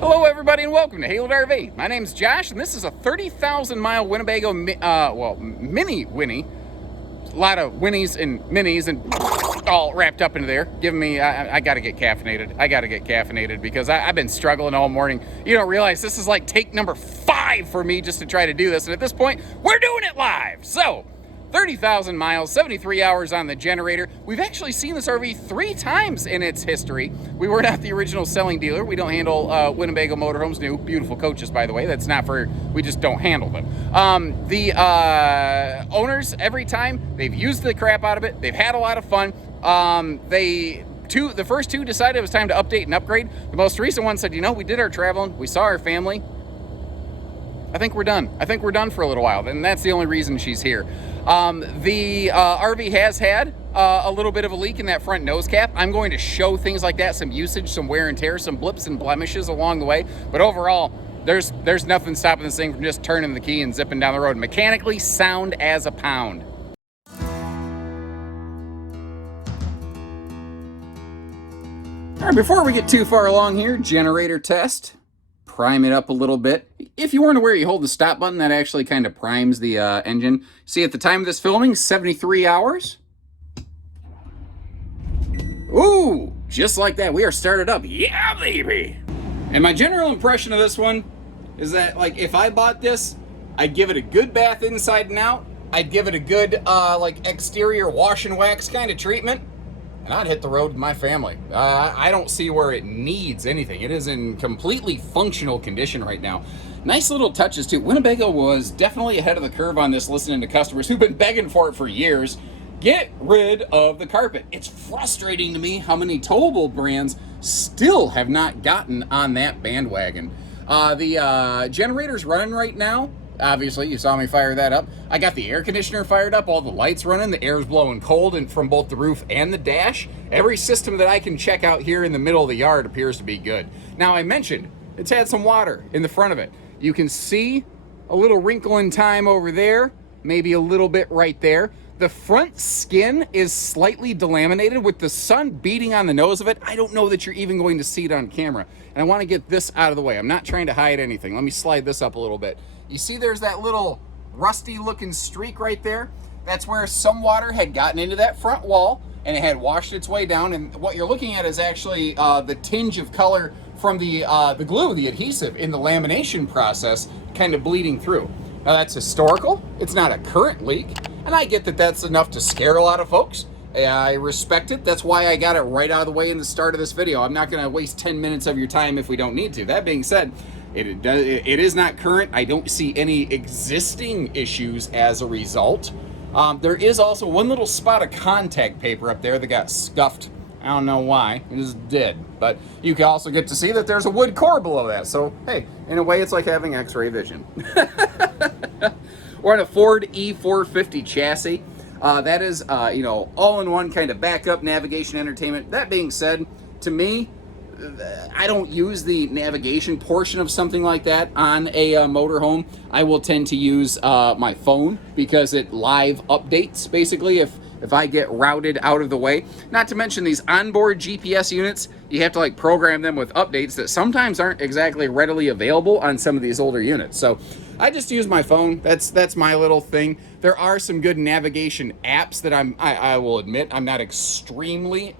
Hello everybody and welcome to Haylett RV. My name's Josh and this is a 30,000 mile Winnebago, mini Winnie. A lot of Winnies and Minis and all wrapped up into there. Giving me, I gotta get caffeinated. I gotta get caffeinated because I've been struggling all morning. You don't realize this is like take number 5 for me just to try to do this. And at this point, we're doing it live. So, 30,000 miles, 73 hours on the generator. We've actually seen this RV 3 times in its history. We were not the original selling dealer. We don't handle Winnebago motorhomes, new, beautiful coaches, by the way. That's not for, we just don't handle them. The owners, every time, they've used the crap out of it. They've had a lot of fun. The first 2 decided it was time to update and upgrade. The most recent one said, you know, we did our traveling. We saw our family. I think we're done. I think we're done for a little while, and that's the only reason she's here. The RV has had a little bit of a leak in that front nose cap. I'm going to show things like that, some usage, some wear and tear, some blips and blemishes along the way. But overall, there's nothing stopping this thing from just turning the key and zipping down the road. Mechanically sound as a pound. All right, before we get too far along here, generator test. Prime it up a little bit. If you weren't aware, you hold the stop button, that actually kind of primes the engine. See, at the time of this filming, 73 hours. Ooh, just like that, we are started up. Yeah, baby! And my general impression of this one is that, like, if I bought this, I'd give it a good bath inside and out. I'd give it a good, exterior wash and wax kind of treatment. And I'd hit the road with my family. I don't see where it needs anything. It is in completely functional condition right now. Nice little touches too. Winnebago was definitely ahead of the curve on this, listening to customers who've been begging for it for years. Get rid of the carpet. It's frustrating to me how many towable brands still have not gotten on that bandwagon. The generator's running right now. Obviously, you saw me fire that up. I got the air conditioner fired up, all the lights running, the air's blowing cold and from both the roof and the dash. Every system that I can check out here in the middle of the yard appears to be good. Now, I mentioned it's had some water in the front of it. You can see a little wrinkle in time over there, maybe a little bit right there. The front skin is slightly delaminated with the sun beating on the nose of it. I don't know that you're even going to see it on camera. And I want to get this out of the way. I'm not trying to hide anything. Let me slide this up a little bit. You see there's that little rusty looking streak right there? That's where some water had gotten into that front wall and it had washed its way down. And what you're looking at is actually the tinge of color from the glue, the adhesive in the lamination process kind of bleeding through. Now that's historical. It's not a current leak. And I get that that's enough to scare a lot of folks. I respect it. That's why I got it right out of the way in the start of this video. I'm not going to waste 10 minutes of your time if we don't need to. That being said, it is not current. I don't see any existing issues as a result. There is also one little spot of contact paper up there that got scuffed. I don't know why. It is dead. But you can also get to see that there's a wood core below that. So, hey, in a way, it's like having x-ray vision. We're on a Ford E450 chassis. That is, all-in-one kind of backup, navigation, entertainment. That being said, to me, I don't use the navigation portion of something like that on a motorhome. I will tend to use my phone because it live updates, basically, if I get routed out of the way. Not to mention these onboard GPS units, you have to like program them with updates that sometimes aren't exactly readily available on some of these older units. So I just use my phone. That's my little thing. There are some good navigation apps that I will admit I'm not extremely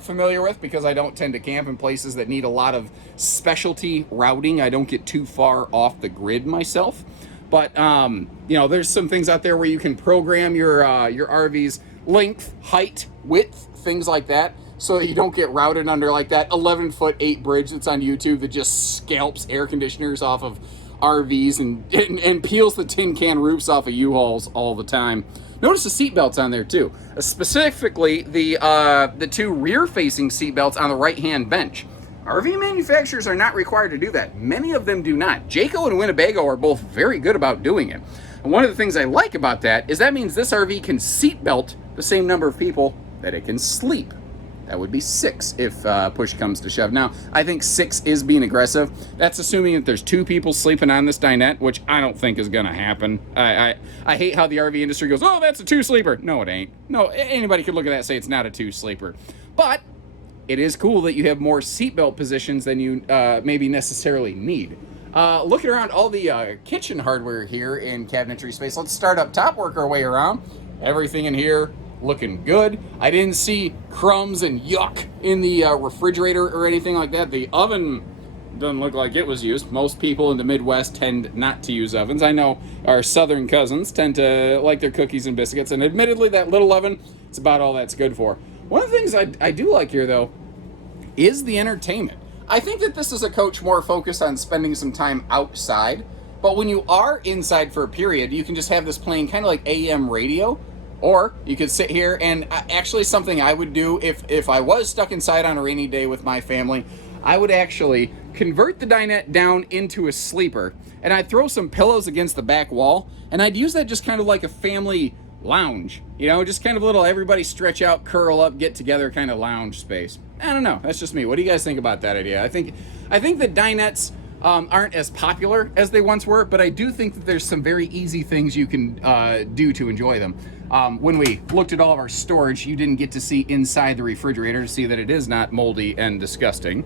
familiar with because I don't tend to camp in places that need a lot of specialty routing. I don't get too far off the grid myself. But there's some things out there where you can program your RV's length, height, width, things like that, so that you don't get routed under like that 11'8" bridge that's on YouTube that just scalps air conditioners off of RVs and peels the tin can roofs off of U-Hauls all the time. Notice the seat belts on there too, specifically the 2 rear-facing seat belts on the right-hand bench. RV manufacturers are not required to do that. Many of them do not. Jayco and Winnebago are both very good about doing it. And one of the things I like about that is that means this RV can seat belt the same number of people that it can sleep. That would be 6 if push comes to shove. Now, I think 6 is being aggressive. That's assuming that there's 2 people sleeping on this dinette, which I don't think is going to happen. I hate how the RV industry goes, oh, that's a 2-sleeper. No, it ain't. No, anybody could look at that and say it's not a 2-sleeper. But it is cool that you have more seatbelt positions than you maybe necessarily need. Looking around all the kitchen hardware here in cabinetry space, let's start up top, work our way around. Everything in here looking good. I didn't see crumbs and yuck in the refrigerator or anything like that. The oven doesn't look like it was used. Most people in the Midwest tend not to use ovens. I know our southern cousins tend to like their cookies and biscuits, and admittedly that little oven, it's about all that's good for. One of the things I do like here, though, is the entertainment. I think that this is a coach more focused on spending some time outside, but when you are inside for a period, you can just have this playing kind of like AM radio, or you could sit here and actually something I would do if I was stuck inside on a rainy day with my family, I would actually convert the dinette down into a sleeper, and I'd throw some pillows against the back wall, and I'd use that just kind of like a family lounge, you know, just kind of a little everybody stretch out, curl up, get together kind of lounge space. I don't know, that's just me. What do you guys think about that idea? I think that dinettes aren't as popular as they once were, but I do think that there's some very easy things you can do to enjoy them. When we looked at all of our storage, you didn't get to see inside the refrigerator to see that it is not moldy and disgusting.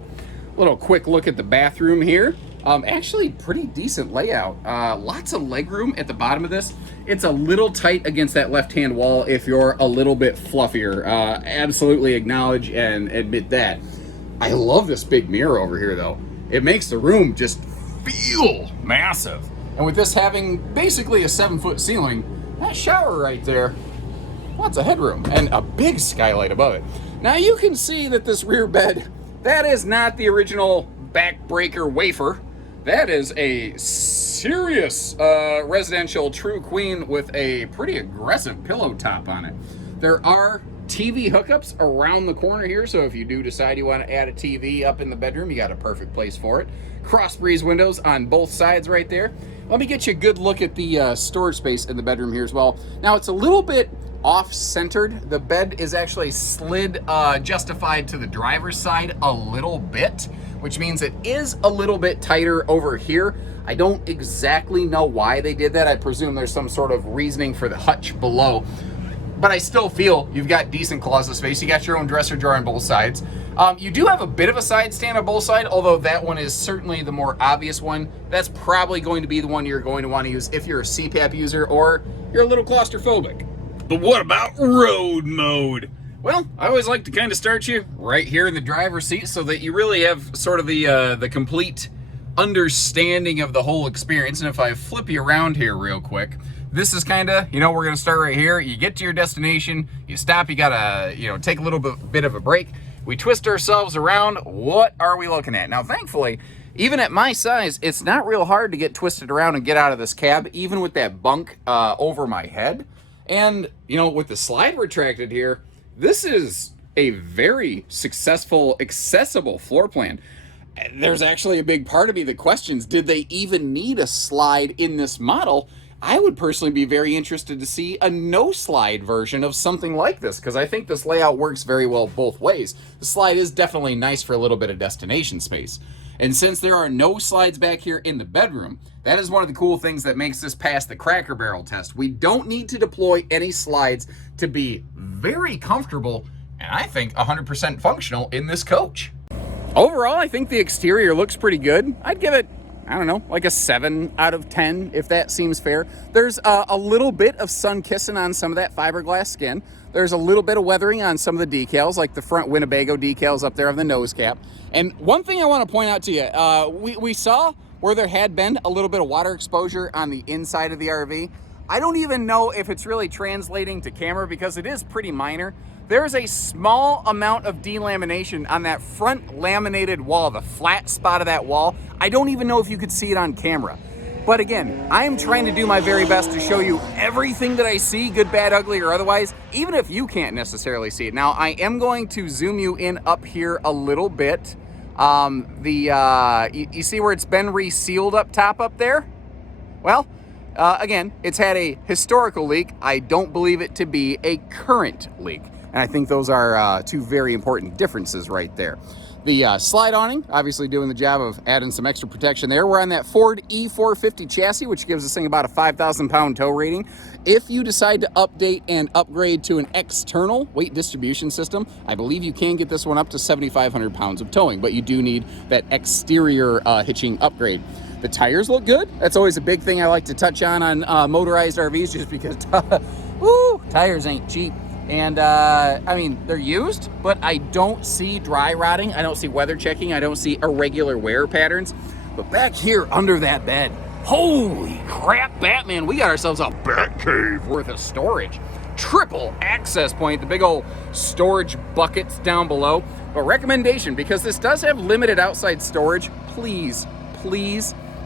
Little quick look at the bathroom here. Actually pretty decent layout. Lots of leg room at the bottom of this. It's a little tight against that left-hand wall if you're a little bit fluffier. Absolutely acknowledge and admit that. I love this big mirror over here, though. It makes the room just feel massive. And with this having basically a 7-foot ceiling, that shower right there, lots of headroom and a big skylight above it. Now you can see that this rear bed, that is not the original backbreaker wafer. That is a serious residential true queen with a pretty aggressive pillow top on it. There are TV hookups around the corner here, so if you do decide you want to add a TV up in the bedroom, you got a perfect place for it. Cross breeze windows on both sides right there. Let me get you a good look at the storage space in the bedroom here as well. Now it's a little bit off-centered. The bed is actually slid justified to the driver's side a little bit, which means it is a little bit tighter over here. I don't exactly know why they did that. I presume there's some sort of reasoning for the hutch below. But I still feel you've got decent closet space. You got your own dresser drawer on both sides. You do have a bit of a side stand on both sides, although that one is certainly the more obvious one. That's probably going to be the one you're going to want to use if you're a CPAP user or you're a little claustrophobic. But what about road mode? Well, I always like to kind of start you right here in the driver's seat so that you really have sort of the complete understanding of the whole experience. And if I flip you around here real quick, this is kind of, you know, we're going to start right here. You get to your destination, you stop, you got to, you know, take a little bit of a break. We twist ourselves around. What are we looking at? Now, thankfully, even at my size, it's not real hard to get twisted around and get out of this cab, even with that bunk over my head. And, you know, with the slide retracted here, this is a very successful, accessible floor plan. There's actually a big part of me that questions, did they even need a slide in this model? I would personally be very interested to see a no-slide version of something like this, because I think this layout works very well both ways. The slide is definitely nice for a little bit of destination space. And since there are no slides back here in the bedroom, that is one of the cool things that makes this pass the Cracker Barrel test. We don't need to deploy any slides to be very comfortable, and I think 100% functional in this coach. Overall, I think the exterior looks pretty good. I'd give it, I don't know, like a 7 out of 10, if that seems fair. There's a little bit of sun kissing on some of that fiberglass skin. There's a little bit of weathering on some of the decals, like the front Winnebago decals up there on the nose cap. And one thing I want to point out to you, we saw where there had been a little bit of water exposure on the inside of the RV. I don't even know if it's really translating to camera because it is pretty minor. There's a small amount of delamination on that front laminated wall, the flat spot of that wall. I don't even know if you could see it on camera. But again, I'm trying to do my very best to show you everything that I see, good, bad, ugly, or otherwise, even if you can't necessarily see it. Now, I am going to zoom you in up here a little bit. You see where it's been resealed up top up there? Well, again, it's had a historical leak. I don't believe it to be a current leak. And And I think those are two very important differences right there. The slide awning, obviously doing the job of adding some extra protection there. We're on that Ford E450 chassis, which gives this thing about a 5,000 pound tow rating. If you decide to update and upgrade to an external weight distribution system, I believe you can get this one up to 7,500 pounds of towing, but you do need that exterior hitching upgrade. The tires look good. That's always a big thing I like to touch on motorized RVs, just because woo, tires ain't cheap. And I mean, they're used, but I don't see dry rotting. I don't see weather checking. I don't see irregular wear patterns. But back here under that bed, holy crap, Batman, we got ourselves a bat cave worth of storage. Triple access point, the big old storage buckets down below. But recommendation, because this does have limited outside storage, please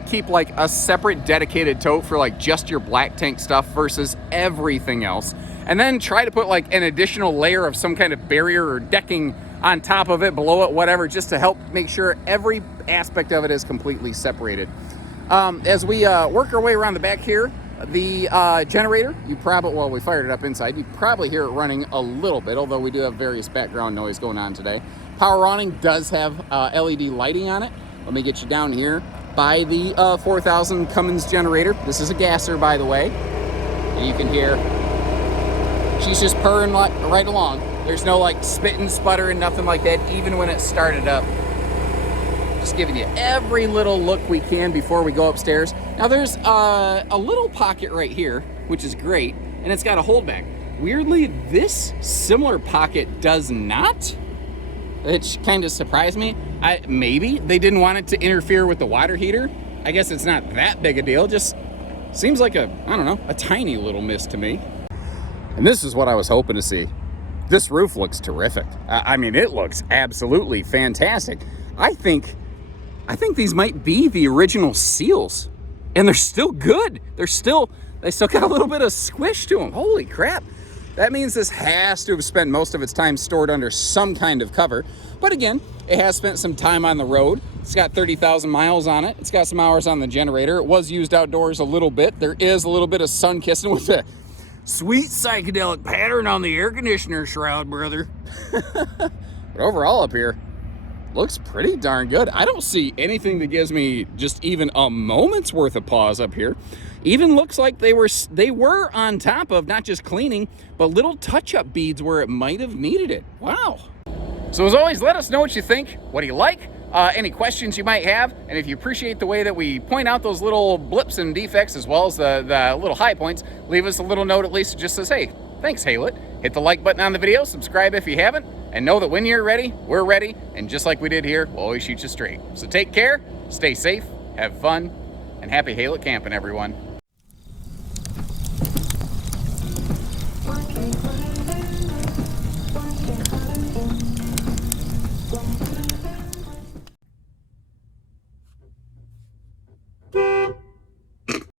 keep like a separate dedicated tote for like just your black tank stuff versus everything else. And then try to put like an additional layer of some kind of barrier or decking on top of it, below it, whatever, just to help make sure every aspect of it is completely separated. As we work our way around the back here, the generator, you probably, well, we fired it up inside. You probably hear it running a little bit, although we do have various background noise going on today. Power awning does have LED lighting on it. Let me get you down here by the 4,000 Cummins generator. This is a gasser, by the way. And you can hear she's just purring right along. There's no like spitting, sputtering, nothing like that, even when it started up. Just giving you every little look we can before we go upstairs. Now there's a little pocket right here, which is great, and it's got a holdback. Weirdly, this similar pocket does not. Which kind of surprised me. Maybe they didn't want it to interfere with the water heater. I guess it's not that big a deal. Just seems like a tiny little miss to me. And this is what I was hoping to see. This roof looks terrific. I mean, it looks absolutely fantastic. I think these might be the original seals, and they're still good. They still got a little bit of squish to them. Holy crap. That means this has to have spent most of its time stored under some kind of cover. But again, it has spent some time on the road. It's got 30,000 miles on it. It's got some hours on the generator. It was used outdoors a little bit. There is a little bit of sun kissing with a sweet psychedelic pattern on the air conditioner shroud, brother. But overall up here, looks pretty darn good. I don't see anything that gives me just even a moment's worth of pause up here. Even looks like they were on top of not just cleaning, but little touch-up beads where it might have needed it. Wow. So as always, let us know what you think. What do you like? Any questions you might have, and if you appreciate the way that we point out those little blips and defects as well as the little high points, leave us a little note at least that just says, hey, thanks, Haylett. Hit the like button on the video, subscribe if you haven't, and know that when you're ready, we're ready, and just like we did here, we'll always shoot you straight. So take care, stay safe, have fun, and happy Haylett camping, everyone.